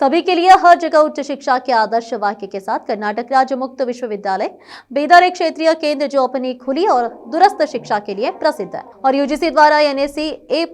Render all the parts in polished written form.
सभी के लिए हर जगह उच्च शिक्षा के आदर्श वाक्य के साथ कर्नाटक राज्य मुक्त विश्वविद्यालय बीदर एक क्षेत्रीय केंद्र जो अपनी खुली और दुरुस्त शिक्षा के लिए प्रसिद्ध है और यूजीसी द्वारा एनएसी A+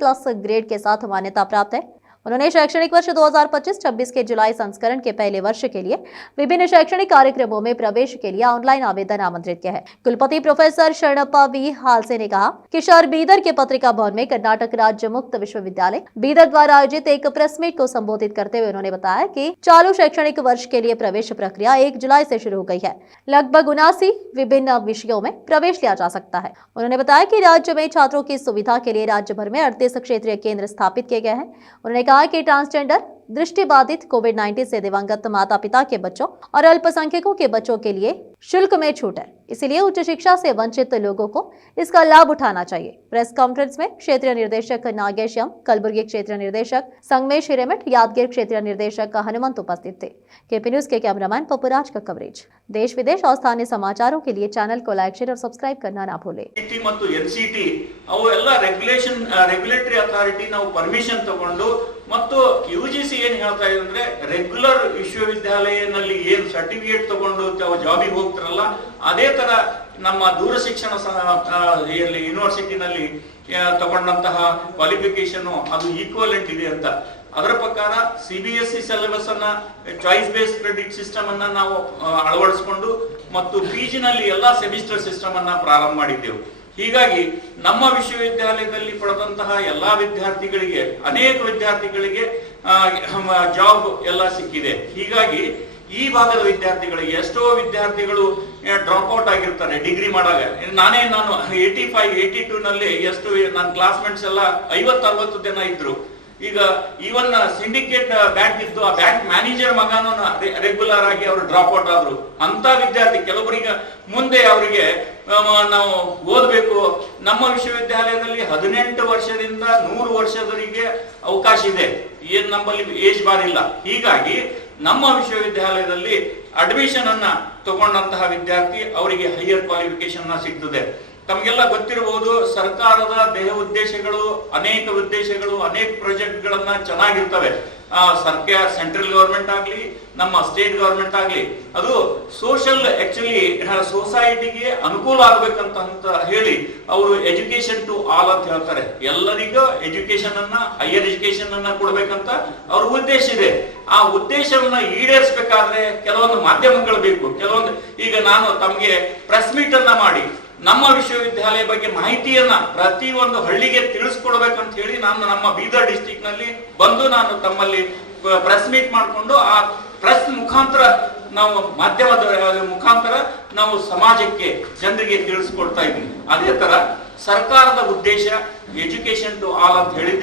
ग्रेड के साथ मान्यता प्राप्त है। उन्होंने शैक्षणिक वर्ष 2025-26 के जुलाई संस्करण के पहले वर्ष के लिए विभिन्न शैक्षणिक कार्यक्रमों में प्रवेश के लिए ऑनलाइन आवेदन आमंत्रित किया है। कुलपति प्रोफेसर शरणप्पा वी हालसे ने कहा कि शहर बीदर के पत्रिका भवन में कर्नाटक राज्य मुक्त विश्वविद्यालय बीदर द्वारा आयोजित एक प्रेस मीट को संबोधित करते हुए उन्होंने बताया कि चालू शैक्षणिक वर्ष के लिए प्रवेश प्रक्रिया 1 जुलाई से शुरू हो गई है। लगभग 79 विभिन्न विषयों में प्रवेश लिया जा सकता है। उन्होंने बताया कि राज्य में छात्रों की सुविधा के लिए राज्य भर में 38 क्षेत्रीय केंद्र स्थापित किए गए हैं। उन्होंने कहा कि ट्रांसजेंडर, दृष्टिबाधित, कोविड-19 से दिवंगत माता पिता के बच्चों और अल्पसंख्यकों के बच्चों के लिए शुल्क में छूट है, इसलिए उच्च शिक्षा से वंचित लोगों को इसका लाभ उठाना चाहिए। प्रेस कॉन्फ्रेंस में क्षेत्रीय निर्देशक नागेश एम, कलबुर्गी क्षेत्रीय निर्देशक संगमेश हिरेमठ, यादगिर क्षेत्रीय निर्देशक हनुमंत उपस्थित थे। केपी न्यूज के कैमरामैन पपुराज का कवरेज। देश विदेश और स्थानीय समाचारों के लिए चैनल को लाइक, शेयर और सब्सक्राइब करना ना भूलें। ರೆಗ್ಯುಲೇಟರಿ ಅಥಾರಿಟಿ ನಾವು ಪರ್ಮಿಷನ್ ತಗೊಂಡು ಮತ್ತು ಯುಜಿಸಿ ಏನ್ ಹೇಳ್ತಾ ಇದೆ ಅಂದ್ರೆ ರೆಗ್ಯುಲರ್ ವಿಶ್ವವಿದ್ಯಾಲಯದಲ್ಲಿ ಏನ್ ಸರ್ಟಿಫಿಕೇಟ್ ತಗೊಂಡು ಜಾಬಿಗೆ ಹೋಗ್ತಾರಲ್ಲ ಅದೇ ತರ ನಮ್ಮ ದೂರ ಶಿಕ್ಷಣ ಯೂನಿವರ್ಸಿಟಿನಲ್ಲಿ ತಗೊಂಡಂತಹ ಕ್ವಾಲಿಫಿಕೇಶನ್ ಅದು ಈಕ್ವಲೆಂಟ್ ಇದೆ ಅಂತ ಅದರ ಪ್ರಕಾರ CBSE ಸಿಲೆಬಸ್ ಅನ್ನ ಚಾಯ್ಸ್ ಬೇಸ್ಡ್ ಕ್ರೆಡಿಟ್ ಸಿಸ್ಟಮ್ ಅನ್ನ ನಾವು ಅಳವಡಿಸಿಕೊಂಡು ಮತ್ತು PG ನಲ್ಲಿ ಎಲ್ಲಾ ಸೆಮಿಸ್ಟರ್ ಸಿಸ್ಟಮ್ ಅನ್ನ ಪ್ರಾರಂಭ ಮಾಡಿದ್ದೆವು। ಹೀಗಾಗಿ ನಮ್ಮ ವಿಶ್ವವಿದ್ಯಾಲಯದಲ್ಲಿ ಪಡೆದಂತಹ ಎಲ್ಲಾ ವಿದ್ಯಾರ್ಥಿಗಳಿಗೆ ಅನೇಕ ವಿದ್ಯಾರ್ಥಿಗಳಿಗೆ ಜಾಬ್ ಎಲ್ಲ ಸಿಕ್ಕಿದೆ। ಹೀಗಾಗಿ ಈ ಭಾಗದ ವಿದ್ಯಾರ್ಥಿಗಳಿಗೆ ಎಷ್ಟೋ ವಿದ್ಯಾರ್ಥಿಗಳು ಡ್ರಾಪ್ ಔಟ್ ಆಗಿರ್ತಾರೆ ಡಿಗ್ರಿ ಮಾಡಾಗ। ನಾನು 85, 82 ನಲ್ಲಿ ಎಷ್ಟು ನನ್ನ ಕ್ಲಾಸ್ಮೇಟ್ಸ್ ಎಲ್ಲ 50-60 ಜನ ಇದ್ರು। ಈಗ ಈವನ್ ಸಿಂಡಿಕೇಟ್ ಬ್ಯಾಂಕ್ ಇತ್ತು, ಆ ಬ್ಯಾಂಕ್ ಮ್ಯಾನೇಜರ್ ಮಗನೂ ರೆಗ್ಯುಲರ್ ಆಗಿ ಅವರು ಡ್ರಾಪ್ ಔಟ್ ಆದ್ರು। ಅಂತ ವಿದ್ಯಾರ್ಥಿ ಕೆಲವರಿಗೆ ಮುಂದೆ ಅವರಿಗೆ ನಾವು ಓದಬೇಕು, ನಮ್ಮ ವಿಶ್ವವಿದ್ಯಾಲಯದಲ್ಲಿ 18 ವರ್ಷದಿಂದ 100 ವರ್ಷದವರೆಗೆ ಅವಕಾಶ ಇದೆ, ಏನ್ ನಮ್ಮಲ್ಲಿ ಏಜ್ ಬಾರ್ ಇಲ್ಲ। ಹೀಗಾಗಿ ನಮ್ಮ ವಿಶ್ವವಿದ್ಯಾಲಯದಲ್ಲಿ ಅಡ್ಮಿಷನ್ ಅನ್ನ ತಗೊಂಡಂತಹ ವಿದ್ಯಾರ್ಥಿ ಅವರಿಗೆ ಹೈಯರ್ ಕ್ವಾಲಿಫಿಕೇಶನ್ ಸಿಗ್ತದೆ। ತಮಗೆಲ್ಲ ಗೊತ್ತಿರಬಹುದು, ಸರ್ಕಾರದ ದೇಹ ಉದ್ದೇಶಗಳು ಅನೇಕ ಪ್ರಾಜೆಕ್ಟ್ ಗಳನ್ನ ಚೆನ್ನಾಗಿರ್ತವೆ। ಸರ್ಕಾರ ಸೆಂಟ್ರಲ್ ಗವರ್ಮೆಂಟ್ ಆಗ್ಲಿ ನಮ್ಮ ಸ್ಟೇಟ್ ಗವರ್ಮೆಂಟ್ ಆಗ್ಲಿ ಅದು ಸೋಷಿಯಲ್ ಆಕ್ಚುಲಿ ಸೊಸೈಟಿಗೆ ಅನುಕೂಲ ಆಗ್ಬೇಕಂತ ಹೇಳಿ ಅವರು ಎಜುಕೇಶನ್ ಟು ಆಲ್ ಅಂತ ಹೇಳ್ತಾರೆ। ಎಲ್ಲರಿಗೂ ಎಜುಕೇಶನ್ ಅನ್ನ ಹೈಯರ್ ಎಜುಕೇಶನ್ ಅನ್ನ ಕೊಡ್ಬೇಕಂತ ಅವ್ರ ಉದ್ದೇಶ ಇದೆ। ಆ ಉದ್ದೇಶವನ್ನ ಈಡೇರಿಸಬೇಕಾದ್ರೆ ಕೆಲವೊಂದು ಮಾಧ್ಯಮಗಳು ಬೇಕು। ಈಗ ನಾನು ತಮಗೆ ಪ್ರೆಸ್ ಮೀಟ್ ಅನ್ನ ಮಾಡಿ ನಮ್ಮ ವಿಶ್ವವಿದ್ಯಾಲಯ ಬಗ್ಗೆ ಮಾಹಿತಿಯನ್ನ ಪ್ರತಿಯೊಂದು ಹಳ್ಳಿಗೆ ತಿಳಿಸ್ಕೊಡ್ಬೇಕಂತ ಹೇಳಿ ನಾನು ನಮ್ಮ ಬೀದರ್ ಡಿಸ್ಟ್ರಿಕ್ಟ್ ನಲ್ಲಿ ಬಂದು ನಾನು ತಮ್ಮಲ್ಲಿ ಪ್ರೆಸ್ ಮೀಟ್ ಮಾಡಿಕೊಂಡು ಆ ಪ್ರೆಸ್ ಮುಖಾಂತರ ನಾವು ಮಾಧ್ಯಮದ ಮುಖಾಂತರ ನಾವು ಸಮಾಜಕ್ಕೆ ಜನರಿಗೆ ತಿಳಿಸ್ಕೊಡ್ತಾ ಇದ್ವಿ। ಅದೇ ತರ ಸರ್ಕಾರದ ಉದ್ದೇಶ ಎಜುಕೇಶನ್ ಟು ಆಲ್ ಅಂತ ಹೇಳಿದ್ವಿ।